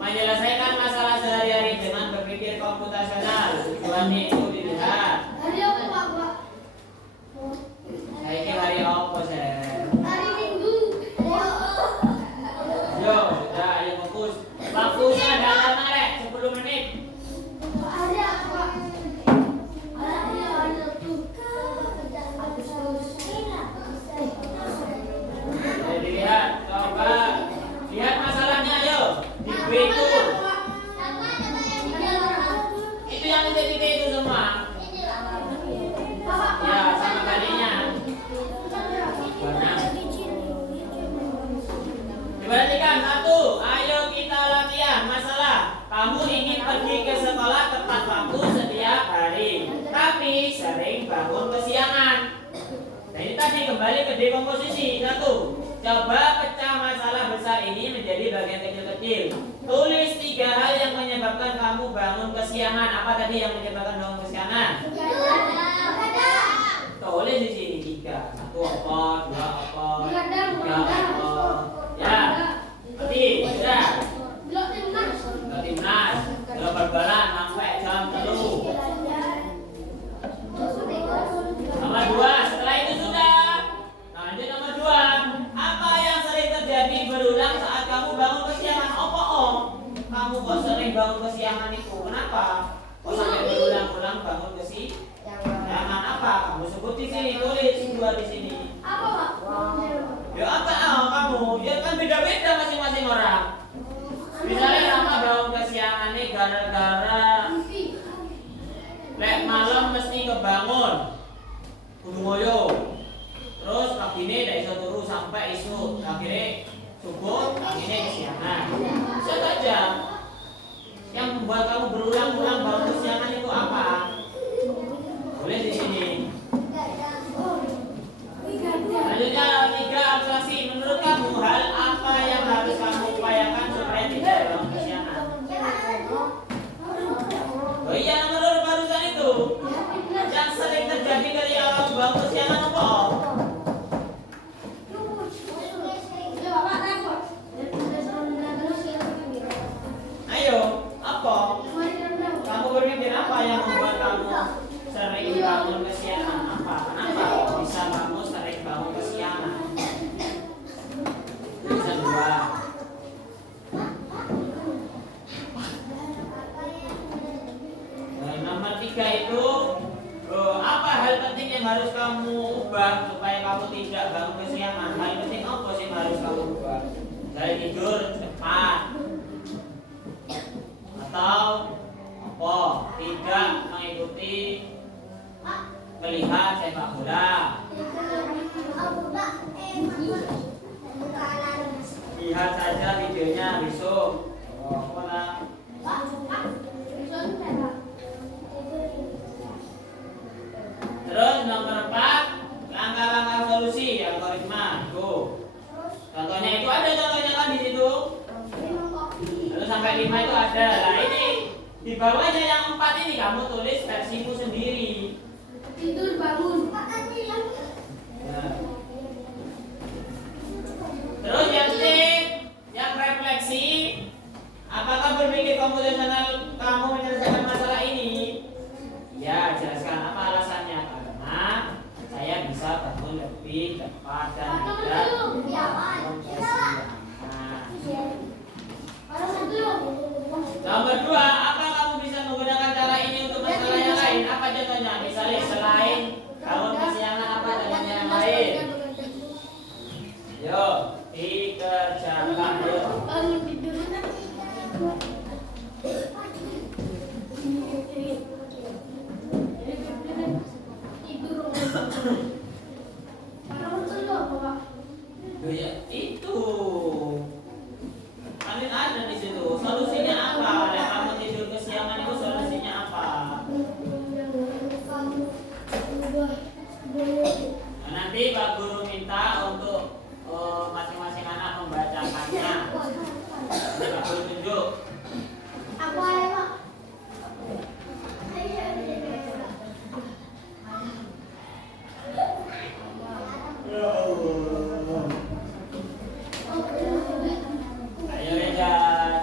menyelesaikan masalah sehari-hari dengan berpikir komputasional. Tujuannya itu dilihat. Saya hari apa saya? Hari Minggu. Yo, sudah ayo fokus. Waktunya dalam arek 10 menit. Dilihat, coba lihat masalahnya ayo. Di B itu yang di B itu semua. Ya, sama kalinya. Perhatikan satu, ayo kita latihan masalah. Kamu ingin pergi ke sekolah tepat waktu setiap hari, tapi sering bangun kesiangan. Nah, ini tadi kembali ke dekomposisi. Satu, coba pecah masalah besar ini menjadi bagian kecil-kecil. Tulis 3 hal yang menyebabkan kamu bangun kesiangan. Apa tadi yang menyebabkan bangun kesiangan? Tulis di sini 3. 1 apa, 2 apa, 3 apa. Ya, berarti sudah. Timnas, kalau berbalan sampai jam 3. Nomor 2, setelah itu sudah. Nah, lanjut nomor 2. Apa yang sering terjadi berulang saat kamu bangun kesiangan? Kamu kok sering bangun kesiangan itu? Kenapa? Kok sampai berulang-ulang bangun kesiangan? Jangan apa? Kamu sebut di sini, tulis dua di sini. Apa, Pak? Ya apa kamu? Ya kan beda-beda masing-masing orang. Misalnya Rama bangun kesiangan nih gara-gara lek malam mesti kebangun kudu ngoyo. Terus pagine ndak iso turu sampai isu. Akhirnya subuh pagine kesiangan. Bisa saja. Yang membuat kamu berulang-ulang bangun kesiangan itu apa? Boleh di sini. Selanjutnya 3 abstraksi. Menurut kamu hal apa yang harus kamu upayakan supaya tidak bangun kesiangan? Oh iya, menurut barusan itu yang sering terjadi dari orang bangun kesiangan apa? Ayo, apa? Kamu berpikir apa yang membuat kamu sering bangun kesiangan? Apa? Kenapa bisa kamu sering bangun kesiangan? Bisa dua. Nomor 3 itu apa hal penting yang harus kamu ubah supaya kamu tidak bangun kesiangan? Hal penting apa sih yang harus kamu ubah? Dari tidur cepat atau apa? Tidak mengikuti melihat sepak bola. Lihat saja videonya besok. Oh, apa lah? Terus nomor 4, langkah-langkah solusi algoritma. Tuh. Contohnya itu ada contohnya kan di situ. Lalu sampai 5 itu ada. Nah ini di bawahnya yang 4 ini kamu tulis versimu sendiri. Tidur bangun. Nah. Terus yang C, yang refleksi. Apakah berpikir komputasional kamu menyelesaikan masalah ini? Ya, jelaskan apa alasannya. Karena saya bisa bangun lebih cepat dan tidak bangun kesiangan. Nomor 2, apa kamu bisa menggunakan cara ini untuk masalah yang lain? Apa contohnya? Misalnya selain bangun kesiangan, apa contohnya yang lain? Yo, dikerjakan yuk. Bangun tidur. Loh ya, itu kalian ada di situ. Solusinya apa? Yang kamu tidur kesiangan itu solusinya apa? Nah, nanti Pak Guru minta untuk masing-masing anak membacakannya. Nanti Pak Guru tunjuk. Apa ya, Pak? Ya Allah. Ayo Reza,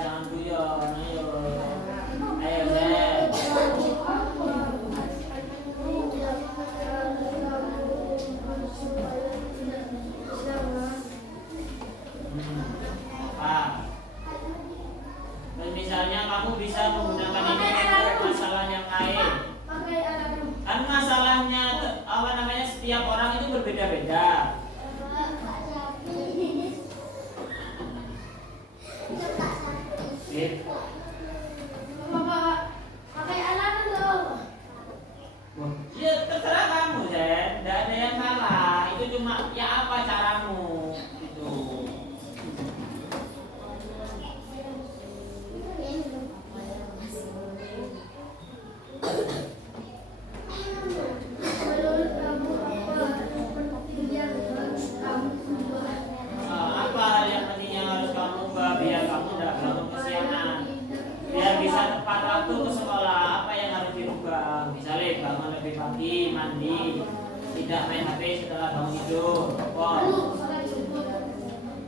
jangan guyon. Ayo. Ayo Zed. Apa? Dan misalnya kamu bisa menggunakan ini untuk masalah yang lain. Kan masalahnya apa namanya setiap orang itu berbeda-beda. Pakai alarm dong. Ya terserah kamu Zed, tidak ada yang salah. Itu cuma ya apa caramu itu. Menurut kamu apa penting yang harus kamu ubah? Apa hal yang penting yang harus kamu ubah biar kamu tidak bangun kesiangan? Biar bisa tepat waktu ke sekolah, apa yang harus dirubah? Misalnya bangun lebih pagi, mandi, tidak main HP setelah bangun tidur,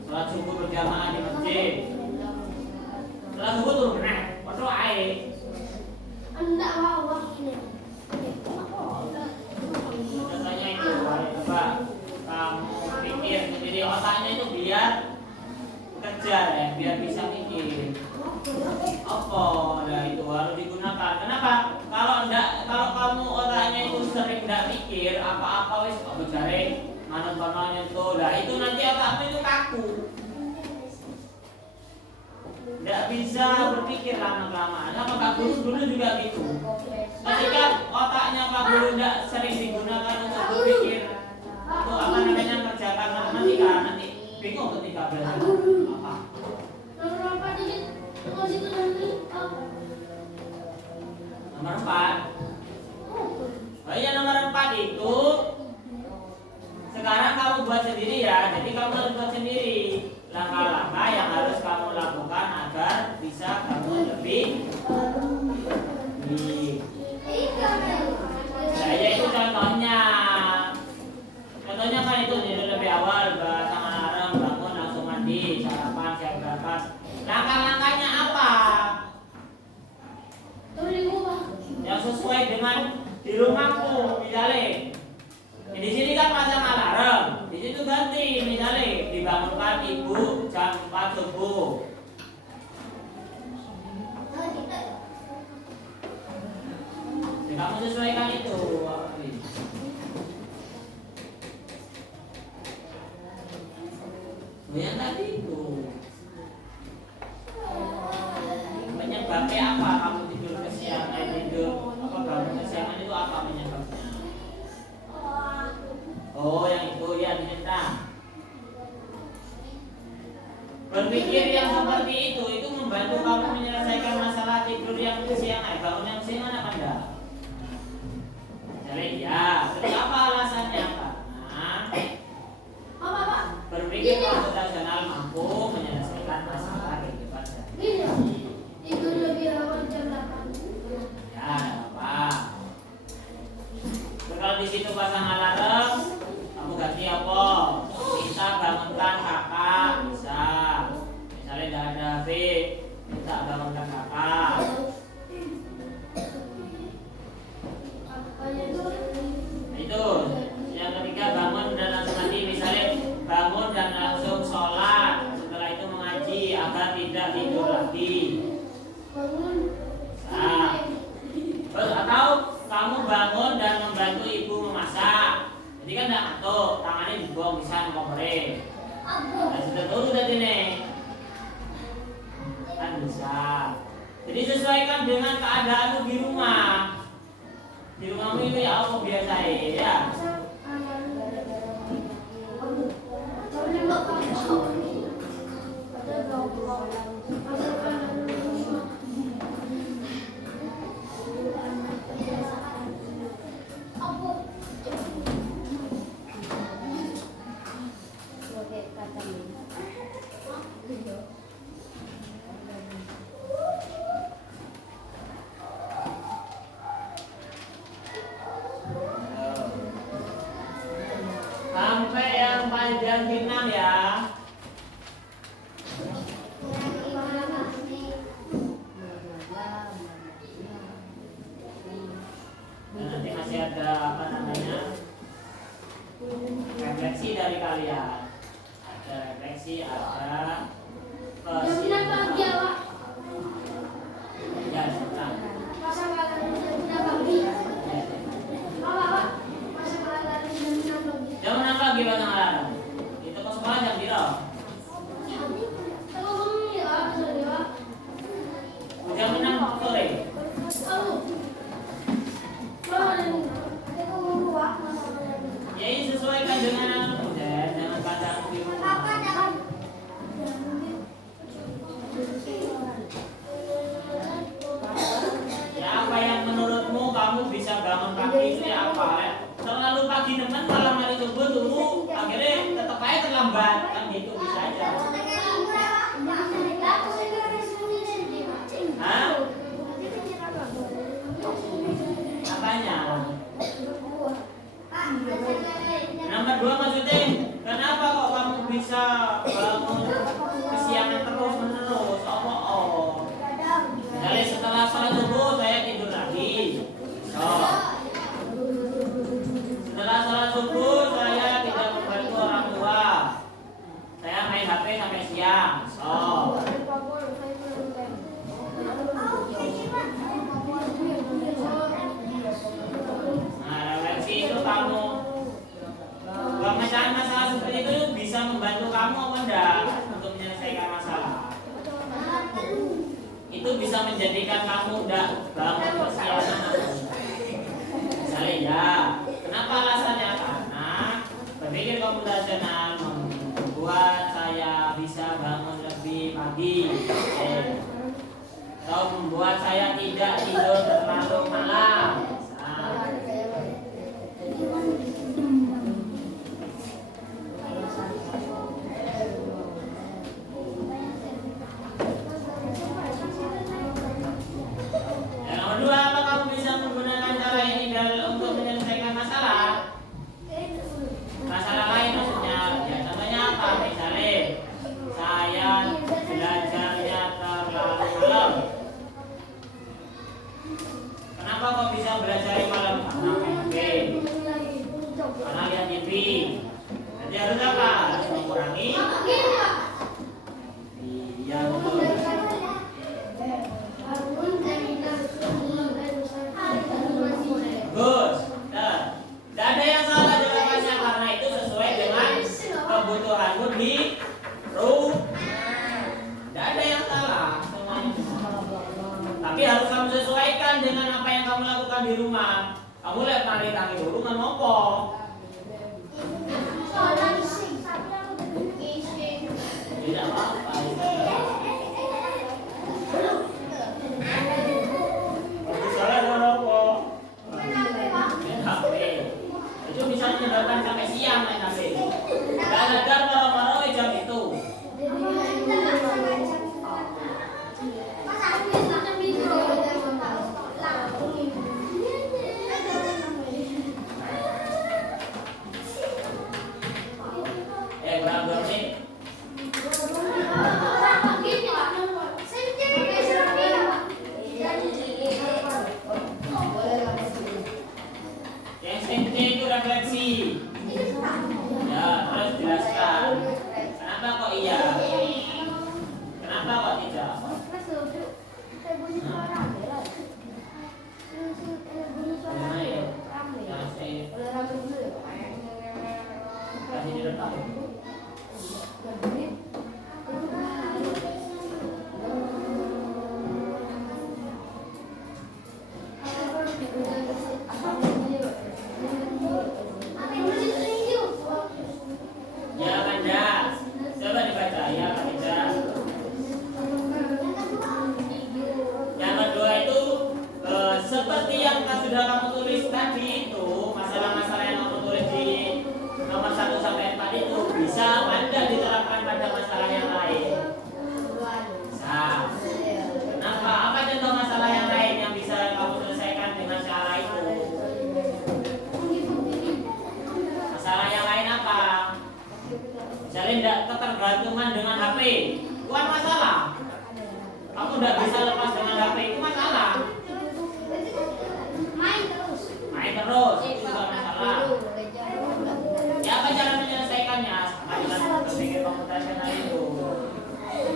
sholat subuh berjamaah di masjid. Sholat subuh turun benar, kontrol air. Enggak mau waktunya. Contohnya itu, coba kamu pikir jadi otaknya itu biar kerja ya, biar bisa mikir. Apa? Nah itu harus digunakan. Kenapa? Kalau kamu otaknya itu sering tidak mikir apa-apa wis kok bejare manut-manut nyentuh. Lah itu nanti otakmu itu kaku. Tidak bisa berpikir lama-lama. Sama Pak Guru dulu juga gitu. Ketika otaknya Pak Guru tidak sering digunakan untuk berpikir, untuk apa namanya kerjakan matematika, nanti bingung ketika belajar apa. Nomor 4. Oh iya, nomor 4 itu sekarang kamu buat sendiri ya. Jadi kamu harus buat sendiri langkah-langkah yang harus kamu lakukan agar bisa kamu lebih saya itu contohnya. Contohnya kan itu jadi lebih awal bahasa alarm, bangun langsung mandi, sarapan, siap berangkat. Langkah-langkahnya apa? Yang sesuai dengan di rumahmu, misalnya. Di sini kan pasang alarm, di situ ganti, misalnya dibangunkan ibu jam 4 subuh. Jadi kamu sesuaikan itu. Yang tadi itu penyebabnya apa? Kamu tidur kesiangan, tidur apa bangun kesiangan itu apa penyebabnya? Oh, yang itu ya diminta. Berpikir yang seperti itu membantu kamu menyelesaikan masalah tidur yang kesiangan, bangun yang kesiangan apa enggak? Jadi ya, terus apa alasannya? Karena berpikir komputasional mampu menyelesaikan masalah kehidupan sehari-hari. Itu lebih awal jam 8. Ya, apa? Kalau di situ pasang alarm, kamu ganti apa? Kita bangunkan kakak, bisa. Misalnya tidak ada HP, kita bangunkan kakak. Itu. Yang ketiga bangun dan langsung mandi. Misalnya bangun dan langsung sholat. Setelah itu mengaji agar tidak tidur lagi. Nah, terus atau kamu bangun dan membantu ibu memasak. Jadi kan tidak ngantuk, tangannya dibuang bisa ngomongin. Nah, sudah tahu tadi nih, kan bisa. Jadi sesuaikan dengan keadaanmu di rumah. Di rumahmu itu ya Allah biasa ya. Sampai yang panjang genap ya. Dan nanti masih ada apa namanya refleksi dari kalian. Ada refleksi, ada kesimpulan. Ya, sebentar. Jam 6 pagi pasang alarm. Itu ke sekolah jam berapa? Jam 6 sore. Ya ini sesuaikan dengan anakmu dan jangan keadaanmu di rumah. Ya apa yang menurutmu kamu bisa bangun pagi itu ya apa? Terlalu pagi teman malam hari subuh tunggu akhirnya tetap aja terlambat kan gitu bisa aja. Hah? Apanya? Nomor 2 maksudnya kenapa kok kamu bisa bangun kesiangan terus menerus? Oh. Jadi setelah sholat subuh saya tidur lagi. Setelah sholat subuh saya tidak membantu orang tua. Saya main HP sampai menjadikan kamu tidak bangun kesianan atau enggak? Misalnya ya, kenapa alasannya? Karena berpikir komputasional membuat saya bisa bangun lebih pagi, atau membuat saya tidak tidur terlalu malam. Kenapa kok bisa belajar malam? Karena main game, karena lihat TV. Nanti harus apa? Harus mengurangi. Iya betul. Bagus. Nah, tidak ada yang salah jawabannya karena itu sesuai dengan kebutuhanmu di rumah. Tidak ada yang salah. Tapi harus kamu sesuaikan dengan apa yang kamu lakukan di rumah. Kamu lihat tari-tari dulu nggak ngopo. Tidak apa-apa. Salah ngopo. Main HP. Itu bisa menyebabkan sampai siang main HP. Dan ada marah-marah jam itu. Yang inti itu refleksi. Ya, terus jelaskan. Kenapa kok iya? Kenapa kok tidak? Kasih di depan. Ya Anda, coba dibaca ya Anda. Yang kedua itu seperti yang sudah kamu tulis tadi itu, masalah-masalah yang kamu tulis di nomor 1 sampai 4 itu bisa Anda diterapkan pada masalah yang lain. Bisa. Kenapa? Apa contoh masalah yang lain yang bisa kamu selesaikan dengan cara itu? Masalah yang lain apa? Misalnya tidak ketergantungan dengan HP, bukan masalah. Kamu tidak bisa lepas dengan HP, itu masalah. Main terus, itu bukan masalah. Ya apa cara menyelesaikannya? Sama dengan berpikir komputasional itu.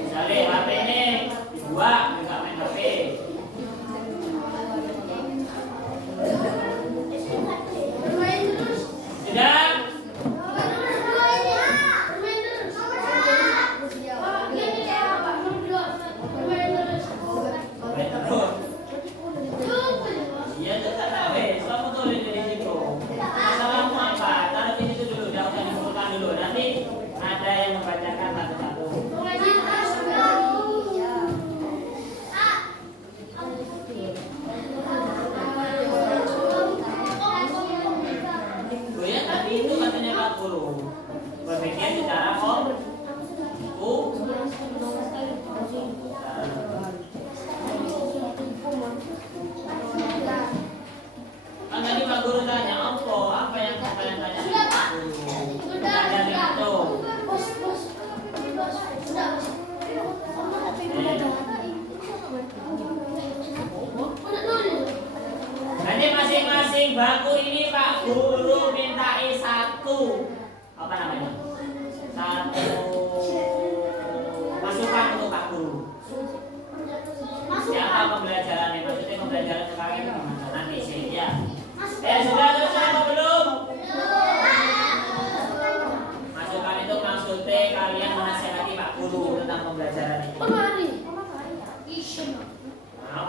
Misalnya HP ini dibuang, juga main HP. Sudah? Iya, tetap tahu. Kamu tulis di situ. Masalahmu apa? Taruh di situ dulu, jangan usah dikumpulkan dulu. Nanti ada yang membacakan satu-satu. Oh ya, tadi itu katanya Pak Guru. Berpikir secara kan tadi Pak Guru tanya apa yang kalian tanya Pak Guru? Ada itu. Nanti masing-masing baku ini Pak Guru mintai satu apa namanya? Satu masukan untuk Pak Guru. Siapa pembelajarannya? Maksudnya pembelajaran sekarang itu gimana? Nanti sih ya. Sudah selesai atau belum? Masukan itu maksudnya kalian menasihati Pak Guru tentang pembelajaran itu. Mau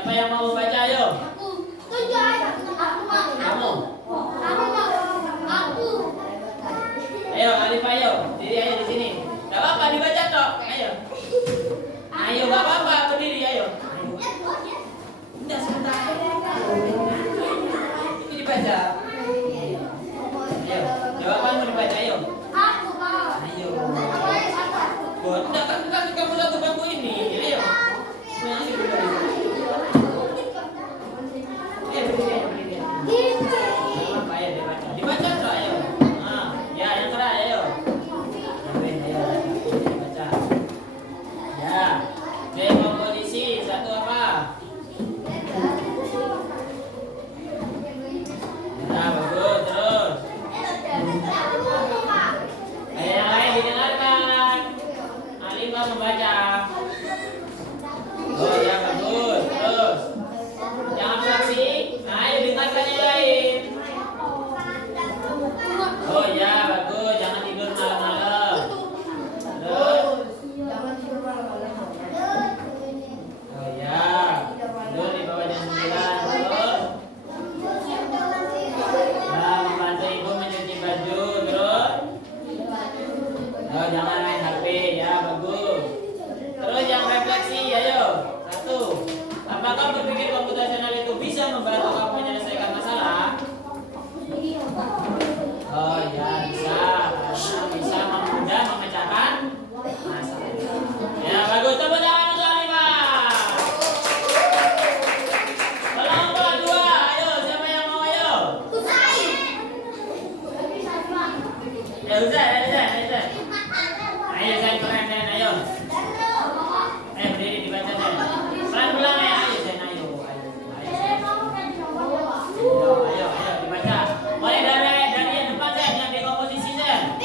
Siapa yang mau baca? Ayo. Aku. Tunjuk ayah. Aku mau. Kamu. Aku mau. Aku. Ayo, Alif ayo. Diri ayo di sini. Gak apa-apa dibaca toh. Ayo. Ayo, gak apa-apa berdiri ayo. Ayo. Udah sebentar. Ini dibaca. Ayo. Jawabanmu dibaca ayo. Aku mau. Ayo. Aku ayah sabar. Buat enggak kan kamu satu bangku ini. Ayo. Semuanya ini berdiri. Ayo berdiri, berdiri. Apa ayo dibaca. Dibaca toh ayo. Ah, ya yang keras ayo. Ayo baca. Ya. Dekomposisi satu apa? Ya bagus terus. Ayo yang lain didengarkan. Alima membaca. Oh ya bagus terus. Jangan saksi. Nah, ayo dengarkan yang lain. Oh ya bagus. Jangan tidur malam-malam. Terus. Oh ya. Tidur di bawah jam 9. Terus. Nah, membantu ibu mencuci baju. Terus. Oh, jangan main HP ya bagus. Terus yang refleksi, ayo. Satu. Apakah berpikir komputasional itu bisa membantu kamu menyelesaikan masalah? Oh ya bisa, karena bisa memudahkan memecahkan masalah. Ya bagus, tepuk tangan untuk Alima. Kelompok 2, ayo siapa yang mau ayo? Ya Uzan. Ayo Zain keren ayo. Berdiri dibaca Zain. Pelan-pelan ya, ayo Zain ayo. Ayo dibaca. Mulai dari yang depan Zain, yang dekomposisi Zain.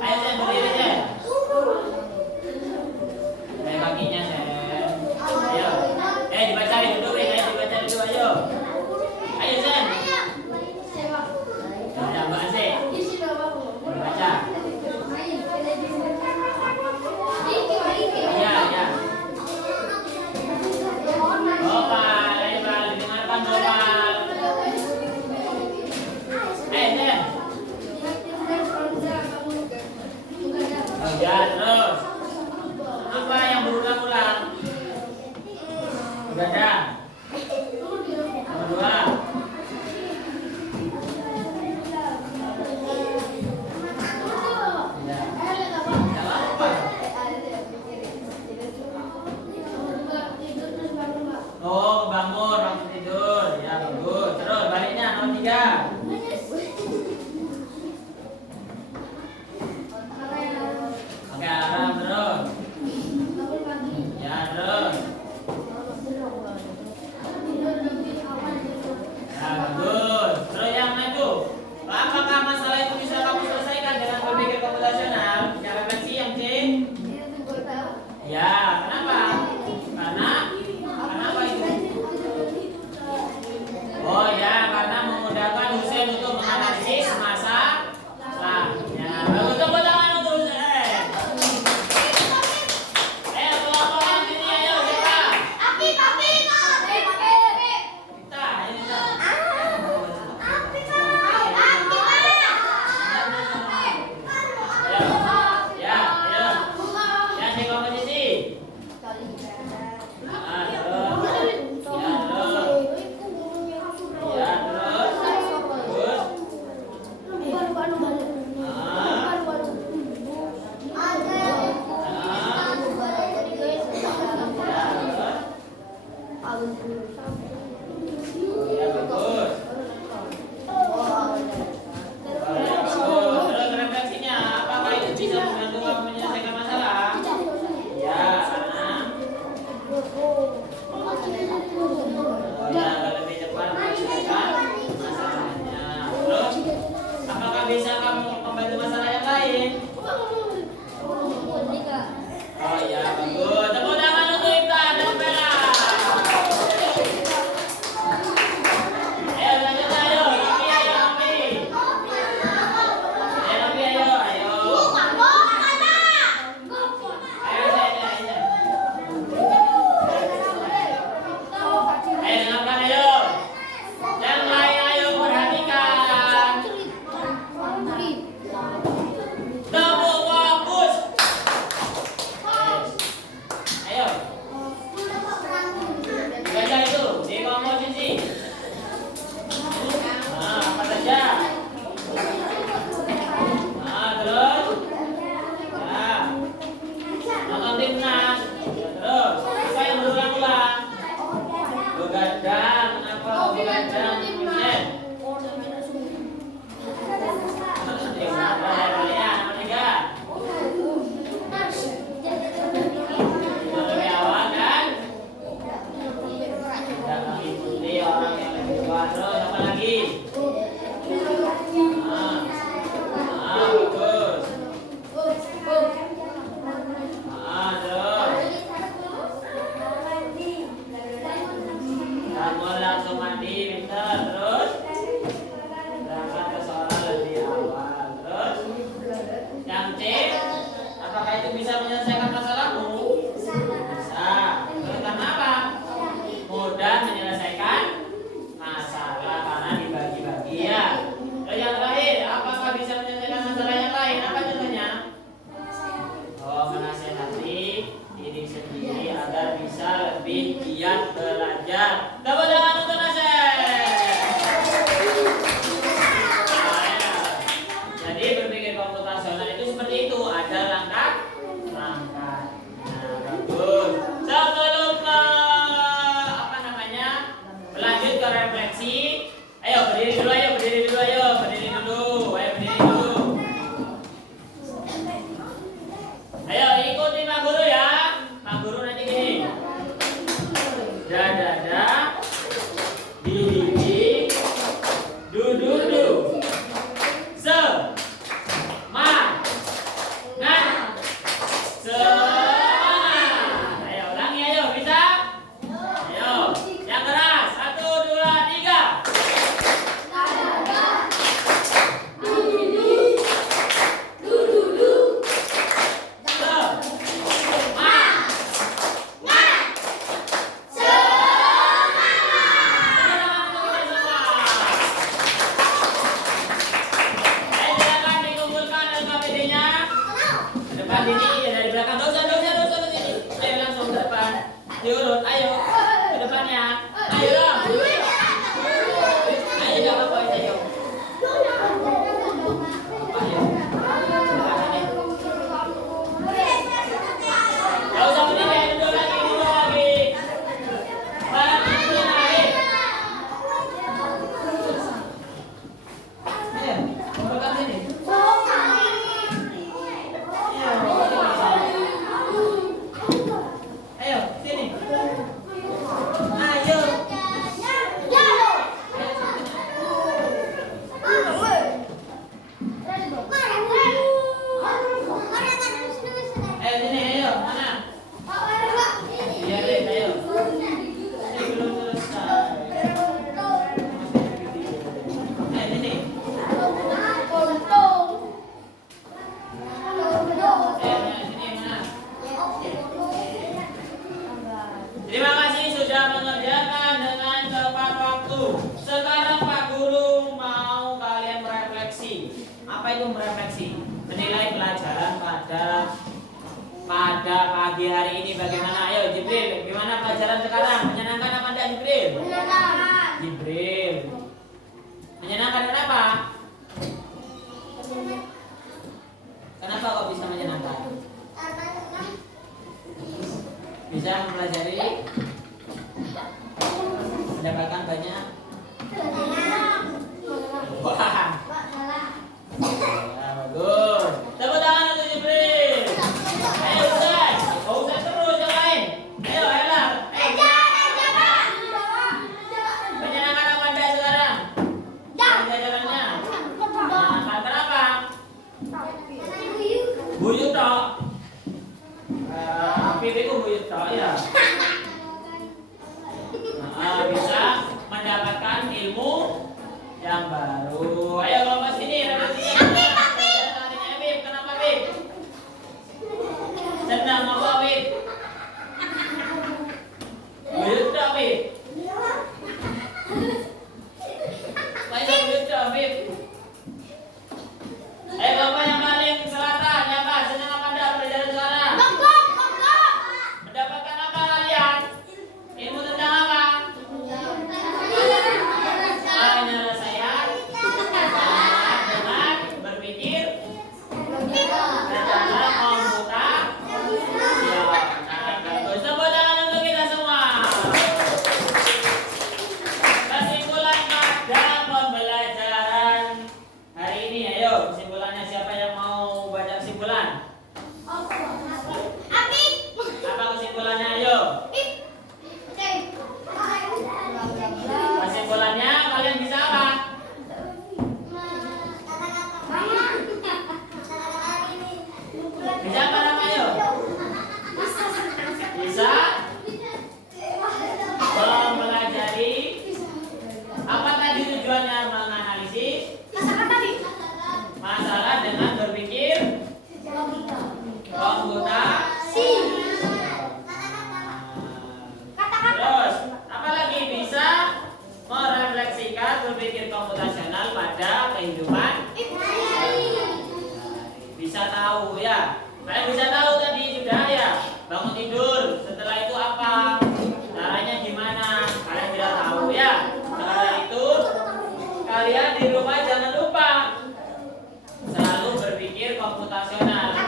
Ayo Zain berdiri Zain. Dari kakinya Zain. Ayo. Dibaca dulu, dibaca dulu ayo. Ayo Zain. Ya Mbak Asih. Dibaca. Iya. Gopal, ayo Bal, didengarkan Gopal. Zen. Oh ya, terus. Apa yang berulang-ulang? Udah ada. Nomor 2. Oh, bangun waktu tidur. Ya, bagus. Terus baliknya nomor 3. Oke, menyelesaikan masalahmu? Bisa. Karena apa? Mudah menyelesaikan masalah karena dibagi-bagi ya. Lalu yang terakhir, apakah bisa menyelesaikan masalah yang lain? Apa contohnya? Oh, menasehati diri sendiri agar bisa lebih giat belajar. Tepuk tangan untuk Nasir. Jadi berpikir komputasional itu seperti itu, ada langkah-langkah. Nah, bagus. Sebelum apa namanya berlanjut ke refleksi, ayo berdiri dulu, ayo berdiri dulu, ayo berdiri dulu, ayo berdiri dulu. Ayo ikuti Pak Guru ya. Pak Guru nanti gini. Dada, di, du, se, ma, na, semangat. Ayo ulangi, ayo bisa? Ayo, yang keras. 1, 2, 3. Silakan dikumpulkan LKPD-nya. Ke depan ini ya, dari belakang. Dosa begini. Ayo langsung ke depan. Diurut, ayo ke depannya. Ayo dong. Ayo jangan poin ayo. Gak usah berdiri, ayo duduk lagi. Barang itu naik. Ayo, kumpulkan sini. Ayo, sini. Ayo. Ayo sini, ayo. Mana? Biar deh, ayo. Ini belum selesai. Ayo sini. Ayo sini mana? Terima kasih sudah mengerjakan dengan tepat waktu. Sekarang Pak Guru mau kalian merefleksi. Apa itu merefleksi? Menilai pelajaran pada pagi hari ini bagaimana? Ayo Jibril, gimana pelajaran sekarang? Menyenangkan apa enggak Jibril? Jibril. Menyenangkan kenapa? Kenapa kok bisa menyenangkan? Bisa mempelajari, mendapatkan banyak. Wah, ya, bagus. Tepuk tangan untuk Jibril. Ayo Ustaz, Ustaz terus yang lain. Ayo Ella, menyenangkan apa anda sekarang? Pelajarannya menyenangkan kenapa? Buyut toh. Pipiku buyut toh ya. bisa tahu ya. Kalian bisa tahu tadi sudah ya. Bangun tidur, setelah itu apa? Caranya gimana? Kalian tidak tahu ya. Karena itu kalian di rumah jangan lupa selalu berpikir komputasional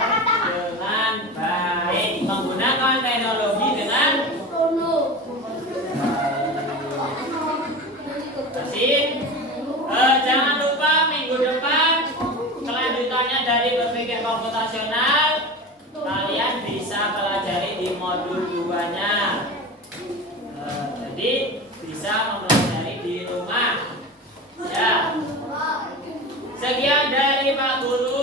dengan baik, menggunakan teknologi dengan baik. Jangan lupa minggu depan kelanjutannya dari berpikir komputasional kalian bisa pelajari di modul 2-nya. Jadi bisa mempelajari di rumah. Ya. Sekian dari Pak Guru.